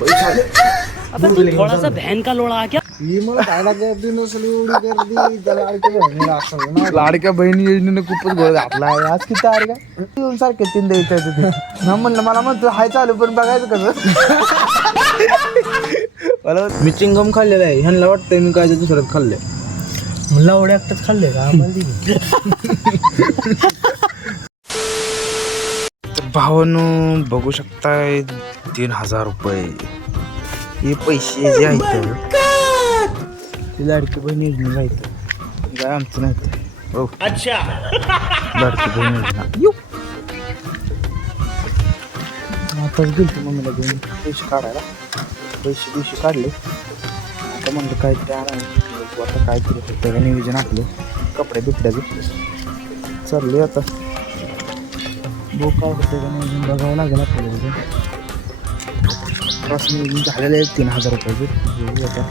अबे तू थोड़ा सा बहन का लोड़ा आ क्या? ही मला खायला गर्दी नसली एवढी गर्दी त्याला लाडक्या बहिणीला असं ना? लाडक्या बहिणी योजनेने खूपच गोळ घातला आहे. आज किती तारीख आहे? येऊन सारखे तीन द्यायचं तिथे. हा म्हणलं मला म्हणतो हाय चालू पण बघायचं कसं? मला मी चिंगम खाल्लेलं आहे. ह्यांना वाटतंय मी काय दुसऱ्यात खाल्लंय. म्हणलं एवढे एकटाच खाल्ले का? आम्हाला. तर भावानो बघू शकताय तीन हजार रुपये. हे पैसे जे आहेत ते लाडकी बहीण योजना आहेत. काय आमचं नाही. हो. अच्छा. लाडकी बहीण योजना. यू. आताच गेलो मम्मीला घेऊन. पैसे काढायला. पैसे बिशे काढले. आता म्हणलं काय ते आणायचं आता काय तरी का नियोजन आपलं. कपडे बिपड्याचं चालले आता. बघू काय होतं का नियोजन बघावं लागेल आपल्याला तिथे त्रास नियोजन झालेलं आहे तीन हजार रुपयाचे. बघू आता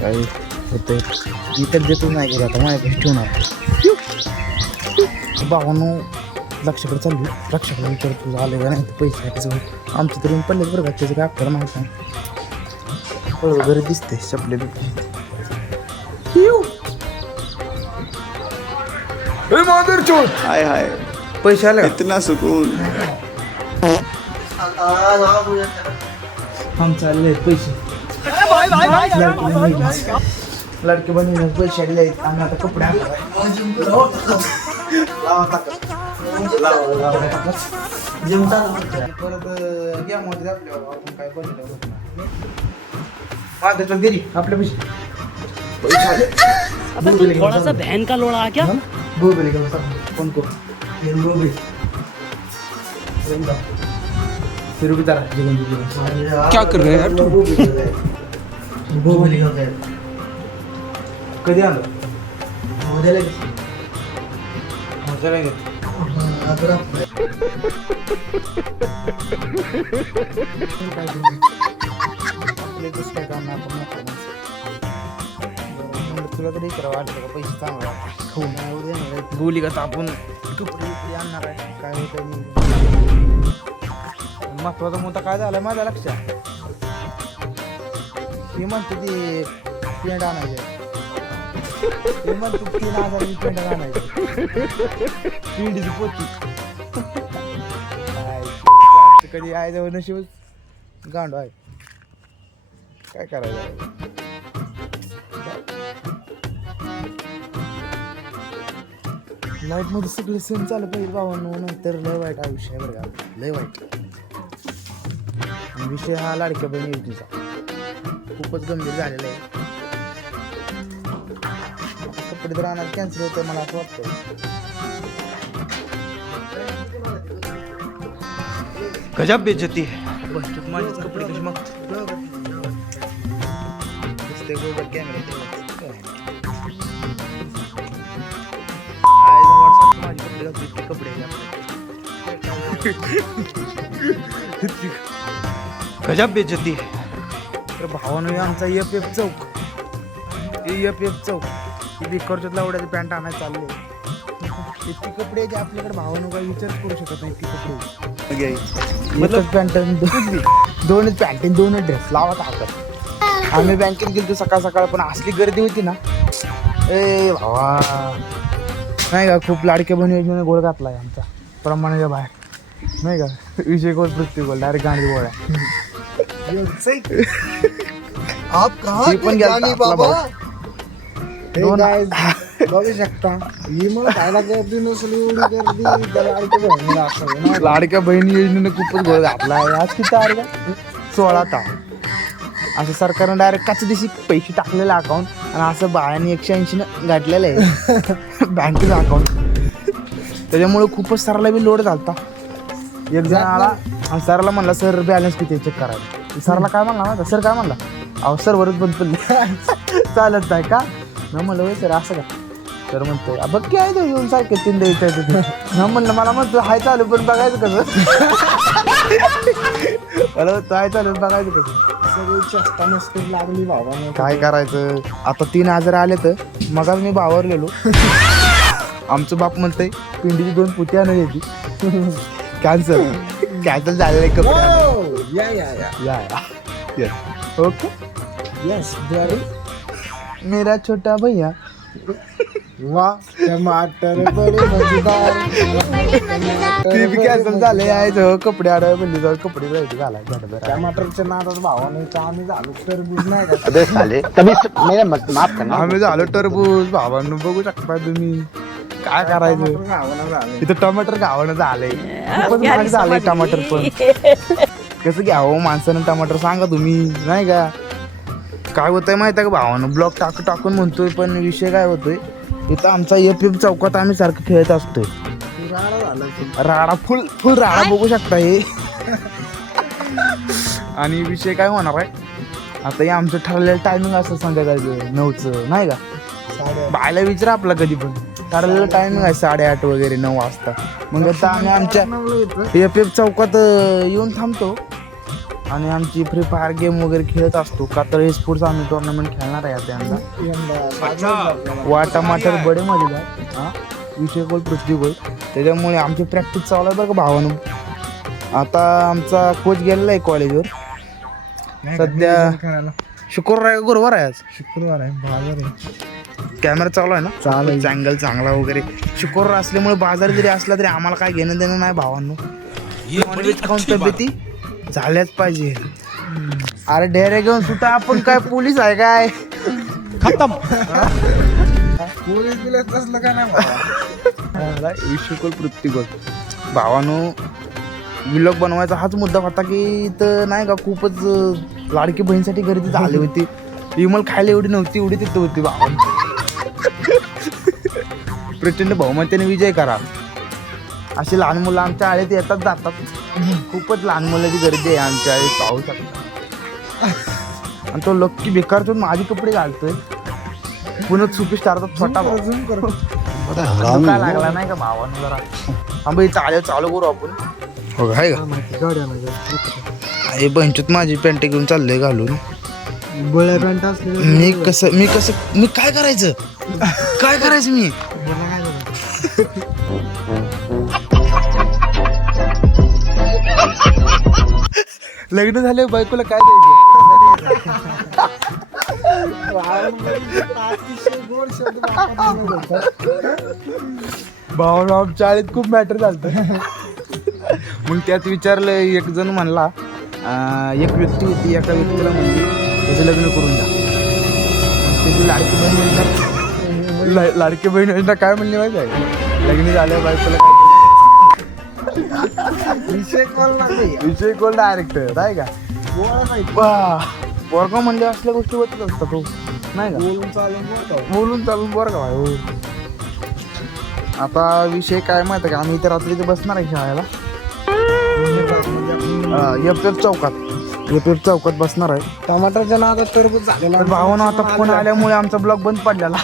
काय होतंय. मी तर देतच नाही गेलं आता माझ्या घरी ठेवणार. भावानो लक्षाकडे चालली. लक्षाकडे विचार तुझं आलं का नाही तर पैसे त्याचं आमचं तरी पडले बरं का त्याचं काय आपल्याला माहीत नाही. हो घरी दिसते चपले बिपले हाय हाय. पैसे आले का? इतना सुकून. हम चालले पैसे. लडके बनवून पैसे आलेले आहेत. आम्ही आता कपडे. परत मध्ये आपल्यावर आपण काय बनवलं होतं ना. आपल्या पैसे. आले सा बहन का लोड़ा आ क्या? गोबेली का फोन करू. गोबेली फिर भी तारा जीवन जीवन क्या कर रहे हैं यार कधी आलं? माणसं. म्हणलं तुला तरी इकडं वाटलं का? पैसे चांगला वाटतं. खाऊ का आपण आणणार आहे काय होतं महत्त्वाचा मुद्दा काय झाला माझ्या लक्षात? ती म्हणते ती पेंट आणायचे. ती म्हणते तीन हजार पेंट आणायचे. पिंडीची पोती. कधी आहे जवळ नशीबच? गांडो आहे. काय करायचं? लाईफमध्ये सगळे सण चालू पाहिजे भावांनो नाहीतर लय वाईट आयुष्य आहे बरं का. लय वाईट. विषय हा लाडक्या बहीण योजनेचा खूपच गंभीर झालेला आहे. कपडे तर आणत कॅन्सल होतं मला असं वाटतं गजब बेइज्जती है बस तू माझेच कपडे कशी मग दिसते गोबर कॅमेरा घालतो इतके कपडे आहेत गजब है। तर भावानं आमचा F F Chowk. F F Chowk. बिकरच्या लावड्याचे पॅन्ट आणायला चालले. इतकी कपडे जे आपल्याकडे भावानं काही विचार करू शकत नाही इतकी कपडे मतलब पॅन्ट दोनच पॅन्ट दोनच ड्रेस लावा हातात आम्ही बँकेत गेलो सकाळ सकाळ पण असली गर्दी होती ना. ए भावा. नाही का खूप लाडक्या बहिणी योजनेने गोळ घातलाय आमचा. प्रमाणाच्या बाहेर. नाही का विजय गोल पृथ्वी गोल डायरेक्ट गांधी कहा ते पण गेलता जानी आपला बाबा? भाऊ. दोन- guys, बघू शकता. ही मला खायला गर्दी नसली एवढी गर्दी त्याला लाडक्या बहिणीला असं ना. लाडक्या बहिणी योजनेने खूपच गोळ घातला आहे आज किती आहे सोळा तारीख असं सरकारनं डायरेक्ट काच दिवशी पैसे टाकलेलं अकाउंट आणि असं बायाने एकशे ऐंशीनं गाठलेलं आहे. बँकेचं अकाउंट त्याच्यामुळे खूपच सरला बी लोड झालता. एक जण आला आणि सरला म्हणला सर बॅलन्स किती चेक करायला सरला काय म्हणला माहिती सर काय म्हणला? अहो सर वरच बंद पडले. चालत नाही का? न म्हणलं होय सर असं का? तर म्हणतो बघ की आहे तो येऊन सारखे तीन द्यायचं आहे म्हणलं मला म्हणतो हाय चालू पण बघायचं कसं? मला म्हणतो हाय चालू पण बघायचं कसं? सगळी चेष्टा मस्ती लागली बाबा काय करायचं? आता तीन हजार आले तर मग मी बावरलेलो आमचं बाप म्हणतंय पिंडीची दोन पुती आणून यायची कॅन्सर कॅन्सल झालेले कपडे! या या या. या. ओके यस मेरा छोटा भैया. वा टमाटर बडे ते बी कॅन्सल झाले यायचं कपडे आणायला म्हणले जाऊ कपडे जायचे घालायचे. टमाटरच्या नादात भावाने आम्ही झालो टरबूज नाही का? आम्ही झालो टरबूज भावांनो बघू शकता तुम्ही. काय करायचं? इथं टमाटर गावानं झालंय झालंय टमाटर पण. कसं घ्यावं माणसानं टमाटर सांगा तुम्ही नाही का? काय होतंय माहिती आहे का भावानं? ब्लॉक टाकून टाकून म्हणतोय पण विषय काय होतोय? इथं आमचा एफ एफ चौकात आम्ही सारखं खेळत असतोय. राडा झाला full. राडा फुल फुल राडा बघू शकता हे. आणि विषय काय होणार आहे? आता हे आमचं ठरलेलं टायमिंग असं संध्याकाळचं नऊचं नाही का? साड्या बायला विचारा आपला कधी पण. ठरलेलं टायमिंग आहे साडेआठ वगैरे नऊ वाजता. मग आता आम्ही आमच्या नवलं होतं. एफ एफ चौकात अं, येऊन थांबतो. आणि आमची फ्री फायर गेम वगैरे खेळत असतो. का तर हे स्पोर्ट्स आम्ही टुर्नामेंट खेळणार आहे आता यंदा. यंदा साजरा झाला. वा टमाटर बडे मध्ये हा? विषय गोल पृथ्वी गोल. त्याच्यामुळे आमची प्रॅक्टिस चालू आहे बरं का भावानं. आता आमचा कोच गेलेला आहे कॉलेजवर सध्या-. शुक्रवार आहे का गुरुवार आहे आज? शुक्रवार आहे बाजार आहे. कॅमेरा चालू आहे ना? चालू आहे. अँगल चांगला वगैरे. शुक्रवार असल्यामुळे बाजार जरी असला तरी आम्हाला काय घेणं देणं नाही भावांनो. तब्येती झाल्याच पाहिजे. अरे डेरे घेऊन सुटा आपण काय पोलीस आहे काय? खतम. पोलीस बिलीस तसलं काय नाही बाबा. विश्वकोल पृथ्वीकोल भावानो विलॉग बनवायचा हाच मुद्दा होता की इथं नाही का खूपच लाडकी बहीणसाठी गर्दी झाली होती. विमल खायला एवढी नव्हती एवढी तिथं होती भावान प्रचंड बहुमताने विजय करा. अशी लहान मुलं आमच्या आळीत येतात जातात. खूपच लहान मुलाची गर्दी आहे आमच्या पाहू शकता. आणि तो लक्की बेकारचून माझे कपडे घालतोय. पुन्हा सुपरस्टारचा छोटा भाऊ अजून कर काय लागला नाही का भावानं जरा? आंबा चालेल चालू करू आपण. हो आहे का? हे पंचवीत माझी पॅन्ट घेऊन चाललंय घालून. गोळ्या पॅन्ट असले मी कसं मी कसं मी काय करायचं? काय करायचं मी? लग्न झाले बायकोला काय द्यायचं. भावानं आमच्या आळीत खूप मॅटर झालं मग त्यात विचारलं एक जण म्हणला एक व्यक्ती होती एका व्यक्तीला म्हणली त्याचं लग्न करून द्या त्याची लाडकी बहीण योजना ला- लाडकी बहीण योजना काय म्हणली माहिती आहे? लग्न झाल्या बायकोला काय विषय कॉल नाही. विषय कोण डायरेक्ट नाही का? वर्ग म्हणले असल्या गोष्टी होतच असतात हो नाही का? बोलून चालून बोलतो बोलून चालून बरं का भाई हो. आता विषय काय माहिती आहे का? आम्ही इथे रात्री इथे बसणार आहे एफ एफ चौकात. एफ चौकात बसणार आहे. टमाटरच्या नादात टरबूज झालेला तर भावानं आता फोन आल्यामुळे आमचा ब्लॉग बंद पडलेला.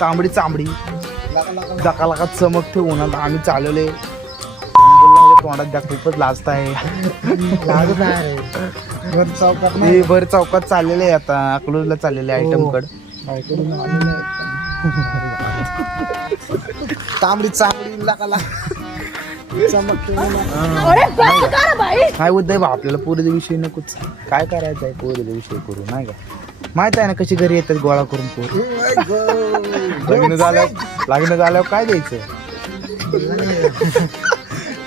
तांबडी चांबडी. लाका लाका दका लाका चमक ठेवून आता आम्ही चालवले. तोंडात द्या खूपच लाजत आहे. आहे हे भर चौकात चाललेले आहे आता. अकलूजला चाललेले आयटम कड. आहे. तांबडी चमकते काय उद्या बा आपल्याला पोरीचा विषय नकोच. काय करायचं आहे पोरीचा विषय करू नाही का? माहीत आहे ना कशी घरी येतात गोळा करून पोर? लग्न झाल्यावर लग्न झाल्यावर काय द्यायचं?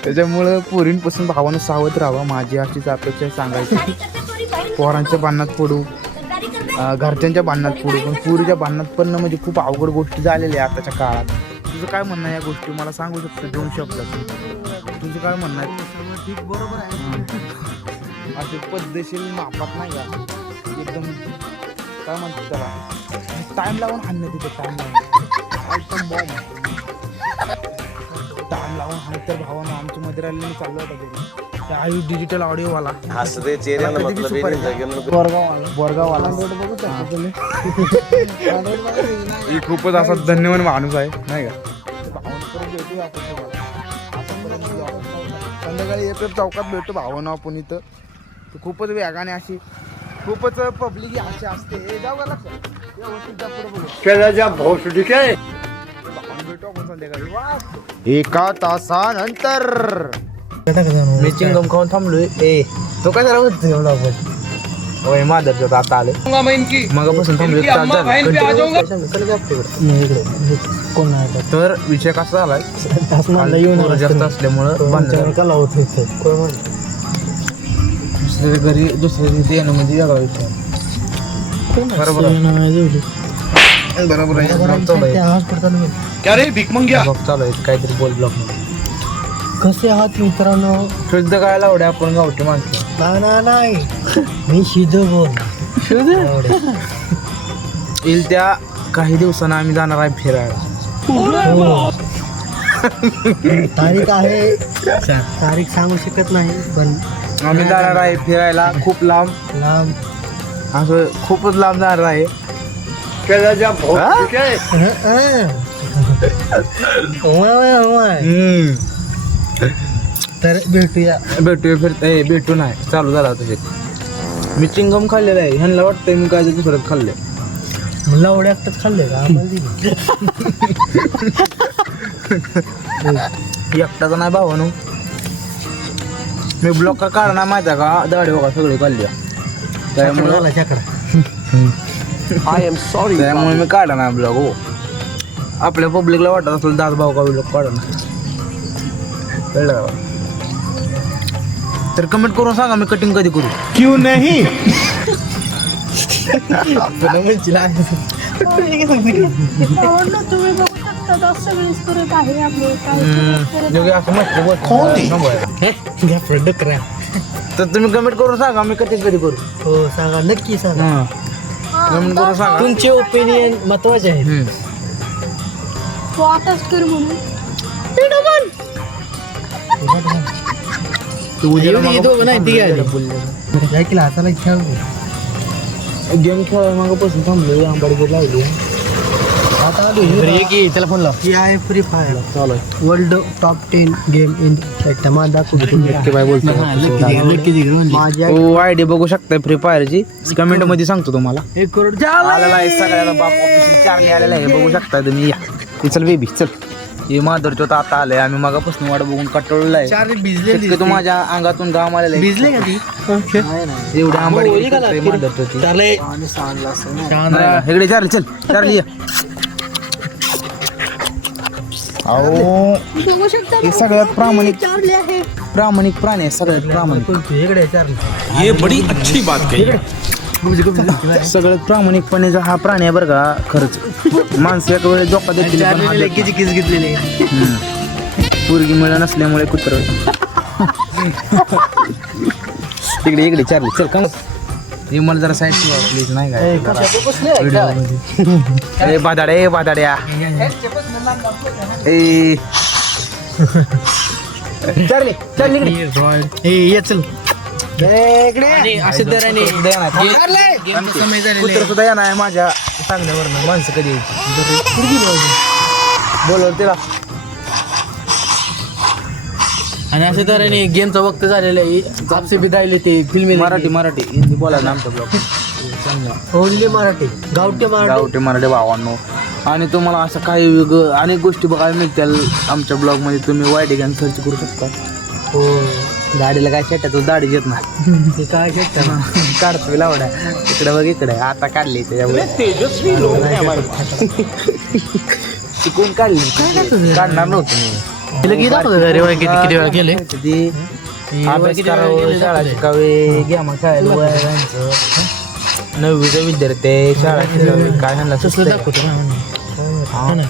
त्याच्यामुळं पोरींपासून भावानं सावध राहावा. माझी अशीच अपेक्षा सांगायची. पोरांच्या बांधण्यात पडू. घरच्यांच्या बांधण्यात पडू. पण पुरीच्या बांधण्यात पडणं म्हणजे खूप अवघड गोष्टी झालेल्या आहे आताच्या काळात. तुझं काय म्हणणं आहे या गोष्टी? मला सांगू शकतो? दोन शब्दात तुझं काय म्हणणं आहे? ठीक बरोबर आहे असे पद्धतशीर मापात नाही का? एकदम काय म्हणतात त्याला? टाइम लावून हाणणं तिथे टाइम लावून. एकदम बॉम्ब टाइम लावून हाण तर भावानं आमच्या मध्ये राहिलेलं चाललं होतं त्या आई डिजिटल ऑडिओवाला हंसदे चेहरे ना मतलब ही नहीं में बोरगाव बघू शकतो तुम्ही Android मध्ये नाही. ही. खूपच असा धन्यवाद माणूस आहे नाही का. संध्याकाळी येतो चौकात भेटतो भावानं आपण इथं. तर खूपच वेगाने अशी खूपच पब्लिक अशी असते. जाऊ का लक्षात व्यवस्थित जा पुढे जा है भेटू आपण संध्याकाळी. एका तासानंतर. मी चिंगम खाऊन थांबलोय. ए तो काय जरा होत आपण होय माधरच्या आता आले मगापासून थांबलोय तास झाला. कोण नाही तर विषय कसा झालाय? पोरं जास्त असल्यामुळं भांडणं झाली. कला होत होते कोण म्हणलं? दुसऱ्या घरी दुसऱ्या दिवशी येणं म्हणजे वेगळा विषय. बरोबर आहे. नाही जेवली. बरोबर आहे. ब्लॉग चालू आहे आवाज पडताना मी, क्या रे भीक मंग्या ब्लॉग चालू आहे काहीतरी बोल ब्लॉगमध्ये. कसे आहात मित्रांनो? शुद्ध काय लावडे आपण गावठी माणसं. नाही नाही नाही. मी बोल. येईल त्या काही दिवसानं आम्ही जाणार आहे फिरायला. हो. तारीख आहे. तारीख सांगू शकत नाही पण आम्ही जाणार आहे फिरायला खूप लांब. लांब. असं खूपच लांब जाणार आहे. हं, हं. तर भेटूया. भेटू फिरत भेटू नाही चालू झाला तसे मी चिंगम खाल्लेलं आहे. ह्यांना वाटतंय मी काय दुसरं मुला एवढे एकटाच खाल्ले का. एकटाचा नाही भावानो. मी ब्लॉक का काढणार माहिती आहे का? दाढी बघा सगळे चकडा त्यामुळे. आई एम सॉरी त्यामुळे मी काढणार ब्लॉग हो. आपल्या पब्लिकला वाटत असेल दास भाऊ का ब्लॉग काढणार. तर कमेंट करून सांगा मी कटिंग कधी करू? क्यों नहीं? तुम्ही बघू शकता असं मस्त. घ्या product करा. तर तुम्ही कमेंट करून सांगा मी कटिंग कधी करू. हो सांगा नक्की सांगा. कमेंट करून सांगा. तुमचे ओपिनियन महत्त्वाचे आहे हम्म. तू आताच कर म्हणून तू उद्याला एवढी मागं दोघं नाही, ती आली. बोलले. ऐकलं हाताला खेळ गेम खेळायला मागापासून थांबलो आंबाडीकडे लावली. आता आलो त्याला फोन लाव. ही आहे फ्री फायर चालू आहे. World top ten game in माझ्या हो बघू शकता फ्री फायरची कमेंटमध्ये सांगतो तुम्हाला. एक करोड आलेला आहे सगळ्याला बाप ऑफिशियल चार्ली आलेला आहे. बघू शकता तुम्ही. या. हे चल बेबी चल. हे माधरचोत आता आलंय. आम्ही मागापासून वाट बघून कटवलेलं आहे. भिजले तू माझ्या अंगातून घाम आलेला आहे. भिजले का ती? एवढे आंबाडी चाले इकडे चार्ली चल. चार्ली या. अहो बघू शकता हे सगळ्यात प्रामाणिक आहे प्रामाणिक प्राणी आहे सगळ्यात प्रामाणिक. ये बड़ी अच्छी बात कही सगळ्यात प्रामाणिकपणेचा हा प्राणी आहे बरं का खरंच. माणसं एक वेळेस जोका देखील पण हात देत किती किस घेतलेले? नाही. हम्म. पोरगी मिळा नसल्यामुळे कुत्र. इकडे इकडे चार्ली चल का हे मला जरा साईड प्लीज नाही काय ए बादाड्या ए बादाड्या. ए. चार्ली चार्ली इकडे. ए ये चल. असे दराने कुत्र सुद्धा येणार आहे माझ्या सांगण्यावरनं. माणसं कधी यायची? बोलवर तिला. आणि अशा तऱ्हेने गेमचा वक्त झालेला आहे. कापसे बी राहिले ते फिल्मी मराठी मराठी. हिंदी बोला ना आमच्या ब्लॉग ओनली मराठी. गावठी मराठी. गावठी मराठी भावांनो. आणि तुम्हाला असं काही वेगळं अनेक गोष्टी बघायला मिळतील. आमच्या ब्लॉगमध्ये तुम्ही वाईट घ्यान सर्च करू शकता. हो. दाढीला काय शेटात दाढी येत नाही. ते काय ना काढतो लावड्या. इकडे बघ इकडे. आता काढली त्याच्यामुळे तेजस्वी हैं शिकून काढली. काढणार नव्हतं मी. तिला किती दाखवतो रे वय किती किती वेळा गेले ती अभ्यास करावं शाळा शिकावे गेमा खेळायला वयाचं नववीचा विद्यार्थी आहे, शाळा शिकावी काय ह्यांना तसलं सुचतंय? दाखवतो ना हा ना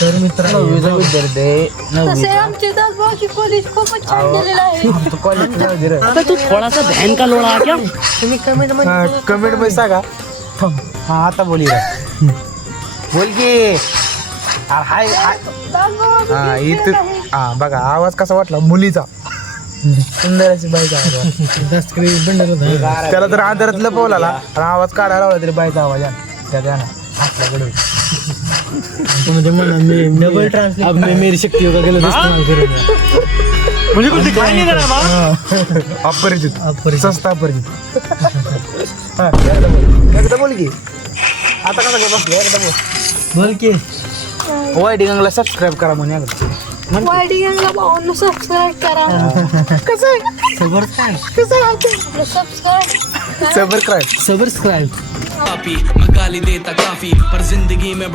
तर मित्रांनो नववीचा विद्यार्थी आहे, नववी तसे आमचे दासभाऊची कॉलेज खूपच छान झालेलं आहे आमचं कॉलेज जाऊ रे. अबे तू थोड़ा सा बहन का लोड़ा क्या तुम्ही कमेंट मध्ये कमेंट मध्ये सांगा हा आता बोली बोल की हा, हाय हाय. हा इथं. हा बघा आवाज कसा वाटला? मुलीचा. सुंदर अशी बाईचा आवाज. त्याला तर आदरात लपवला ना, आणि आवाज काढायला लावला तरी बाईचा आवाज आहे. त्या आपल्याकडे म्हणजे डबल ट्रान्सलेट मेरी शक्ति होगा गलत इस्तेमाल करूंगा मुझे कुछ दिखाई नहीं दे रहा माँ अपरिचित. अपरिचित. सस्ता अपरिचित. हा, एकदा बोल. एकदा बोल की. आता कसं काय बसलं एकदा बोल. बोल की. वायडिंगला सबस्क्राईब करा म्हणे अगं. वायडिंगला भावांना सबस्क्राईब करा सबर काय आपलं सबस्क्राईब सबस्क्राईब सबस्क्राईब काफी मैं गाली देता काफी पर जिंदगी में